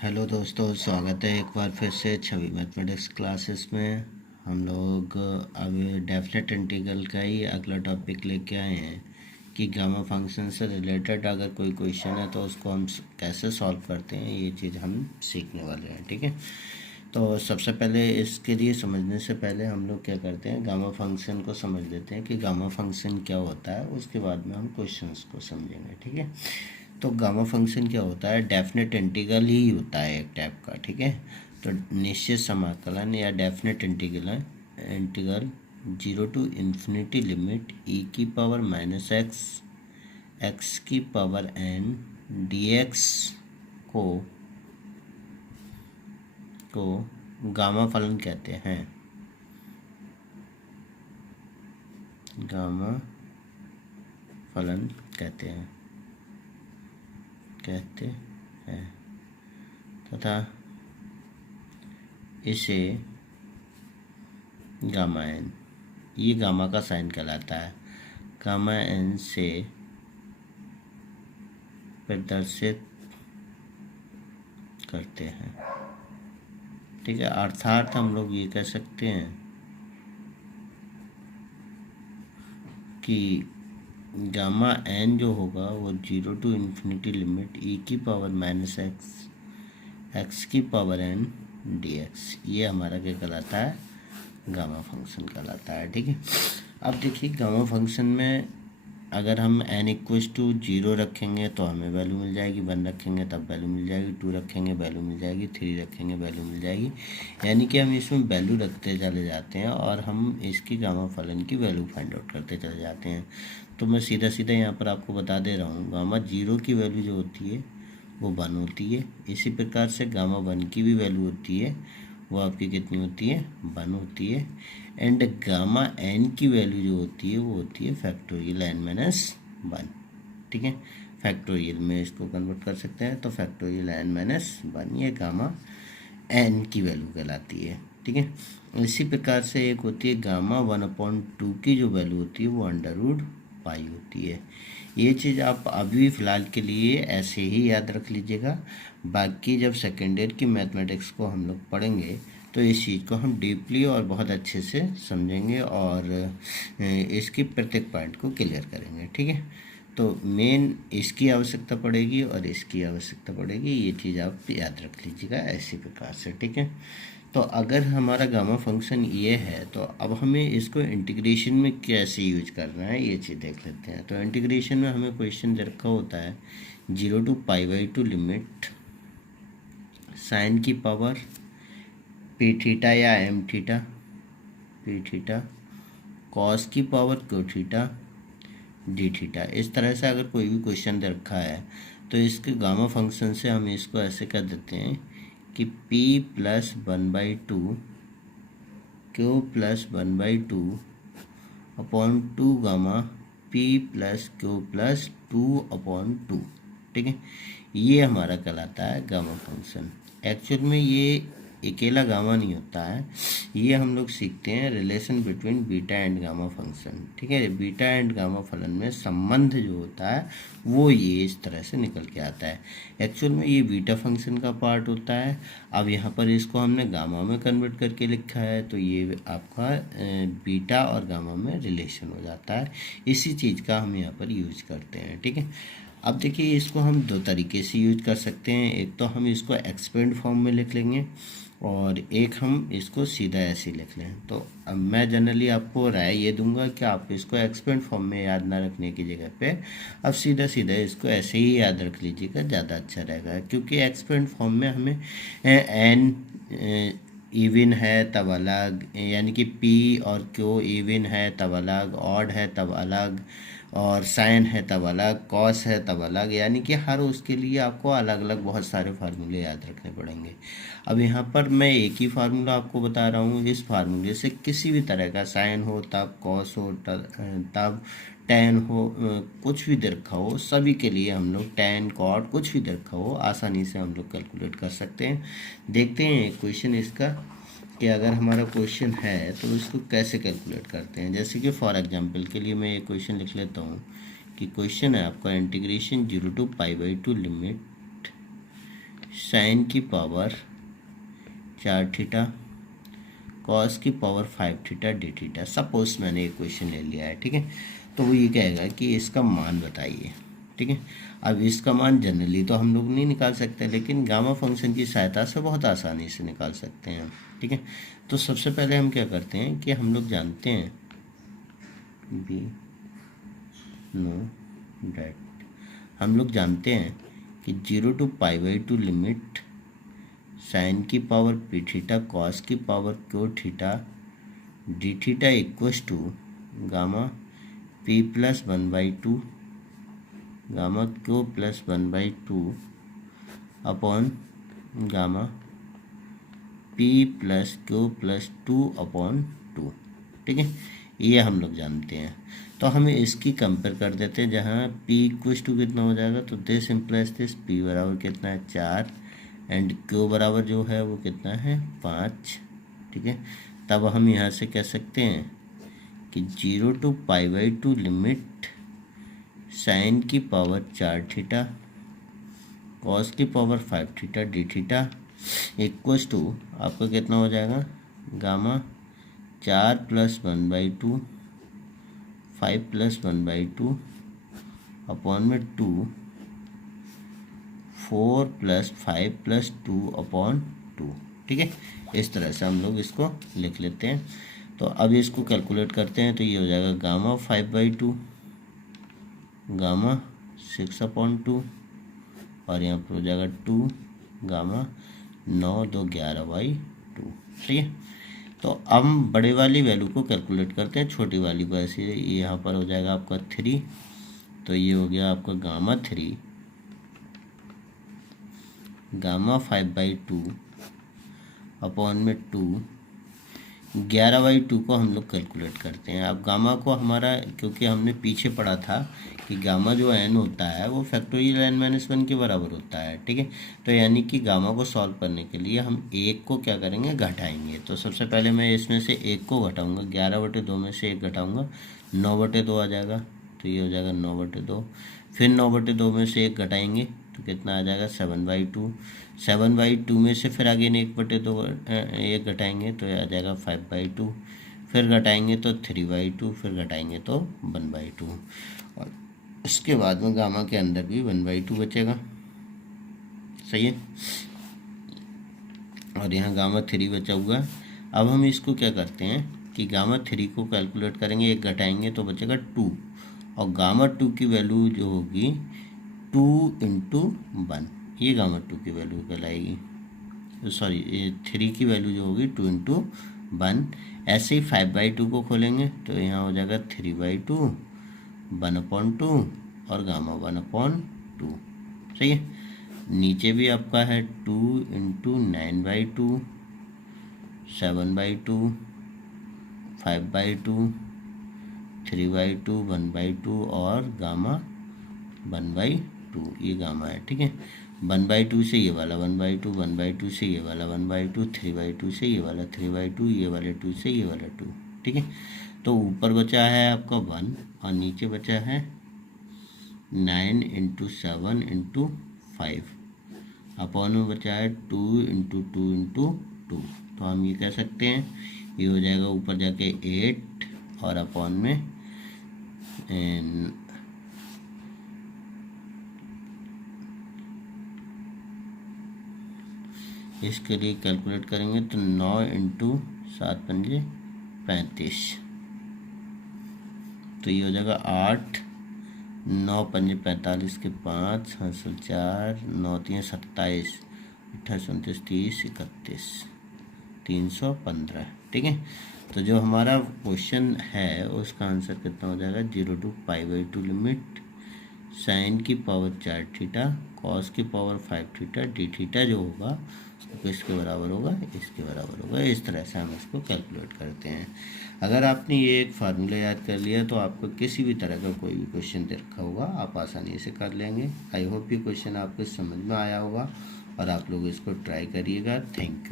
Hello दोस्तों, स्वागत है एक बार फिर से छवि मैथमेटिक्स क्लासेस में। हम लोग अब डेफिनेट इंटीग्रल का ही अगला टॉपिक लेके आए हैं कि गामा फंक्शन से रिलेटेड अगर कोई क्वेश्चन है तो उसको हम कैसे सॉल्व करते हैं, ये चीज़ हम सीखने वाले हैं। ठीक है, तो सबसे पहले इसके लिए समझने से पहले हम लोग क्या करते हैं, गामा फंक्शन को समझ लेते हैं कि गामा फंक्शन क्या होता है। उसके बाद में हम क्वेश्चंस को समझेंगे। ठीक है, तो गामा फंक्शन क्या होता है, डेफिनेट इंटीग्रल ही होता है एक टाइप का। ठीक है, तो निश्चित समाकलन या definite integral 0 to infinity limit e की पावर माइनस एक्स एक्स की पावर n dx को गामा फलन कहते हैं। गामा फलन कहते हैं तथा इसे गामा एन, ये गामा का साइन कहलाता है, गामा एन से प्रदर्शित करते हैं। ठीक है, अर्थात हम लोग ये कह सकते हैं कि गामा एन जो होगा वो 0 to इन्फिनिटी लिमिट e की पावर माइनस एक्स की पावर n dx, ये हमारा क्या कहलाता है, गामा फंक्शन कहलाता है। ठीक है, अब देखिए गामा फंक्शन में अगर हम n इक्वल्स टू 0 रखेंगे तो हमें वैल्यू मिल जाएगी, 1 रखेंगे तब वैल्यू मिल जाएगी, 2 रखेंगे वैल्यू मिल जाएगी, 3 रखेंगे वैल्यू मिल जाएगी। यानी कि हम इसमें वैल्यू रखते चले जाते हैं और हम इसकी गामा फलन की वैल्यू फाइंड आउट करते चले जाते हैं। तो मैं सीधा सीधा यहाँ पर आपको बता दे रहा हूँ, गामा 0 की वैल्यू जो होती है वो 1 होती है। इसी प्रकार से गामा 1 की भी वैल्यू होती है, वो आपकी कितनी होती है, 1 होती है। एंड गामा एन की वैल्यू जो होती है वो होती है फैक्टोरियल n माइनस 1। ठीक है, फैक्टोरियल में इसको कन्वर्ट कर सकते हैं, तो फैक्टोरियल n माइनस 1 ये गामा एन की वैल्यू कहलाती है। ठीक है, इसी प्रकार से एक होती है गामा 1/2 की जो वैल्यू होती है वो √पाई होती है। ये चीज़ आप अभी फ़िलहाल के लिए ऐसे ही याद रख लीजिएगा। बाकी जब सेकेंड ईयर की मैथमेटिक्स को हम लोग पढ़ेंगे तो इस चीज़ को हम डीपली और बहुत अच्छे से समझेंगे और इसकी प्रत्येक पॉइंट को क्लियर करेंगे। ठीक है, तो मेन इसकी आवश्यकता पड़ेगी और इसकी आवश्यकता पड़ेगी, ये चीज़ आप याद रख लीजिएगा ऐसी प्रकार से। ठीक है, तो अगर हमारा गामा फंक्शन ये है तो अब हमें इसको इंटीग्रेशन में कैसे यूज करना है ये चीज़ देख लेते हैं। तो इंटीग्रेशन में हमें क्वेश्चन दे रखा होता है 0 to π/2 लिमिट साइन की पावर पी थीटा या M theta, P theta cos की power Q theta D theta. इस तरह से अगर कोई भी क्वेश्चन दे रखा है तो इसके गामा फंक्शन से हम इसको ऐसे कर देते हैं कि p + 1/2 q + 1/2 upon 2 gamma p + q + 2/2। ठीक है, ये हमारा कहलाता है गामा फंक्शन। एक्चुअल में ये अकेला गामा नहीं होता है, ये हम लोग सीखते हैं relation between beta and gamma function. ठीक है, बीटा एंड गामा फलन में संबंध जो होता है वो ये इस तरह से निकल के आता है। एक्चुअल में ये बीटा फंक्शन का पार्ट होता है। अब यहाँ पर इसको हमने गामा में कन्वर्ट करके लिखा है तो ये आपका बीटा और गामा में रिलेशन हो जाता है। इसी चीज़ का हम यहाँ पर यूज करते हैं। ठीक है, अब देखिए इसको हम दो तरीके से यूज कर सकते हैं। एक तो हम इसको एक्सपेंड फॉर्म में लिख लेंगे और एक हम इसको सीधा ऐसे लिख लें। तो अब मैं जनरली आपको राय ये दूंगा कि आप इसको एक्सपेंड फॉर्म में याद ना रखने की जगह पे अब सीधा सीधा इसको ऐसे ही याद रख लीजिएगा, ज़्यादा अच्छा रहेगा। क्योंकि एक्सपेंड फॉर्म में हमें एन इवन है तब अलग, यानी कि पी और क्यू इवन है तब अलग, ऑड है तब अलग, और साइन है तब अलग, कॉस है तब अलग, यानी कि हर उसके लिए आपको अलग अलग बहुत सारे फार्मूले याद रखने पड़ेंगे। अब यहाँ पर मैं एक ही फार्मूला आपको बता रहा हूँ, इस फार्मूले से किसी भी तरह का साइन हो तब, कॉस हो तब, टैन हो, कुछ भी दे रखा हो, सभी के लिए हम लोग टैन कॉट कुछ भी दे रखा हो आसानी से हम लोग कैलकुलेट कर सकते हैं। देखते हैं एक क्वेश्चन इसका कि अगर हमारा क्वेश्चन है तो इसको कैसे कैलकुलेट करते हैं। जैसे कि फॉर एग्जांपल के लिए मैं एक क्वेश्चन लिख लेता हूँ कि क्वेश्चन है आपका इंटीग्रेशन 0 to π/2 लिमिट साइन की पावर 4 थीटा कॉस की power 5 theta D theta. Suppose मैंने एक क्वेश्चन ले लिया है, ठीक है। तो वो ये कहेगा कि इसका मान बताइए, ठीक है। अब इसका मान जनरली तो हम लोग नहीं निकाल सकते, लेकिन गामा फंक्शन की सहायता से बहुत आसानी से निकाल सकते हैं, ठीक है। तो सबसे पहले हम क्या करते हैं कि हम लोग जानते हैं बी नो डैट, हम लोग जानते हैं कि 0 to π/2 लिमिट साइन की पावर पी थीटा कॉस की power Q theta D theta equals to gamma P plus 1/2 gamma Q plus 1/2 upon gamma P plus Q plus 2/2, ठीक है। ये हम लोग जानते हैं। तो हमें इसकी कंपेयर कर देते हैं, जहाँ p इक्वस टू कितना हो जाएगा, तो दिस इम्प्लाइज दिस p बराबर कितना है 4 एंड q बराबर जो है वो कितना है 5, ठीक है। तब हम यहाँ से कह सकते हैं कि 0 to π/2 लिमिट साइन की पावर 4 थीटा कॉस की power 5 theta D theta equals to आपका कितना हो जाएगा गामा 4 + 1/2 5 + 1/2 अपॉन में 2 4 + 5 + 2/2, ठीक है। इस तरह से हम लोग इसको लिख लेते हैं। तो अब इसको कैलकुलेट करते हैं, तो ये हो जाएगा गामा 5/2 गामा 6/2 और यहाँ पर हो जाएगा 2 गामा 9 2 11/2, ठीक है। तो अब हम बड़े वाली वैल्यू को कैलकुलेट करते हैं, छोटी वाली को ऐसे यहाँ पर हो जाएगा आपका 3, तो ये हो गया आपका गामा 3 गामा 5/2 अपॉन में 2 11/2 को हम लोग कैलकुलेट करते हैं। अब गामा को हमारा, क्योंकि हमने पीछे पढ़ा था कि गामा जो n होता है वो फैक्टोरियल n-1 के बराबर होता है, ठीक है। तो यानी कि गामा को सॉल्व करने के लिए हम 1 को क्या करेंगे घटाएंगे। तो सबसे पहले मैं इसमें से 1 को घटाऊंगा, 11/2 में से 1 घटाऊंगा 9/2 आ जाएगा, तो ये हो जाएगा 9/2। फिर 9/2 में से 1 घटाएंगे तो कितना आ जाएगा 7/2। 7/2 में से फिर आगे 1/2 1 घटाएंगे तो आ जाएगा 5/2। फिर घटाएंगे तो 3/2, फिर घटाएंगे तो 1/2, और इसके बाद में गामा के अंदर भी 1/2 बचेगा, सही है। और यहाँ गामा 3 बचा हुआ है। अब हम इसको क्या करते हैं कि गामा 3 को कैलकुलेट करेंगे, 1 घटाएंगे तो बचेगा 2, और गामा 2 की वैल्यू जो होगी 2 × 1, ये गामा 2 की वैल्यू कहलाएगी, सॉरी ये 3 की वैल्यू जो होगी 2 × 1। ऐसे ही 5/2 को खोलेंगे तो यहाँ हो जाएगा 3/2 1/2 और गामा 1/2, सही है। नीचे भी आपका है 2 × 9/2 7/2 5/2 3/2 1/2 और गामा 1/2, ये गामा है, ठीक है। 1/2 से ये वाला 1/2, 1/2 से ये वाला 1/2, 3/2 से ये वाला 3/2, ये वाले 2 से ये वाला 2, ठीक है। तो ऊपर बचा है आपका 1 और नीचे बचा है 9 × 7 × 5 अपॉन में बचा है 2 × 2 × 2। तो हम ये कह सकते हैं ये हो जाएगा ऊपर जाके 8 और अपॉन में इसके लिए कैलकुलेट करेंगे तो 9 × 7 × 35, तो ये हो जाएगा 8 9 × 5 = 45 के 5 4 9 3 27 28 29 30 31 315, ठीक है। तो जो हमारा क्वेश्चन है उसका आंसर कितना हो जाएगा 0 to π/2 लिमिट साइन की पावर 4 थीटा कॉस की पावर 5 थीटा डी थीटा जो होगा तो किसके बराबर होगा, इसके बराबर होगा। इस तरह से हम इसको कैलकुलेट करते हैं। अगर आपने ये एक फार्मूला याद कर लिया तो आपको किसी भी तरह का कोई भी क्वेश्चन दे रखा होगा आप आसानी से कर लेंगे। आई होप ये क्वेश्चन आपको समझ में आया होगा और आप लोग इसको ट्राई करिएगा। Thank you.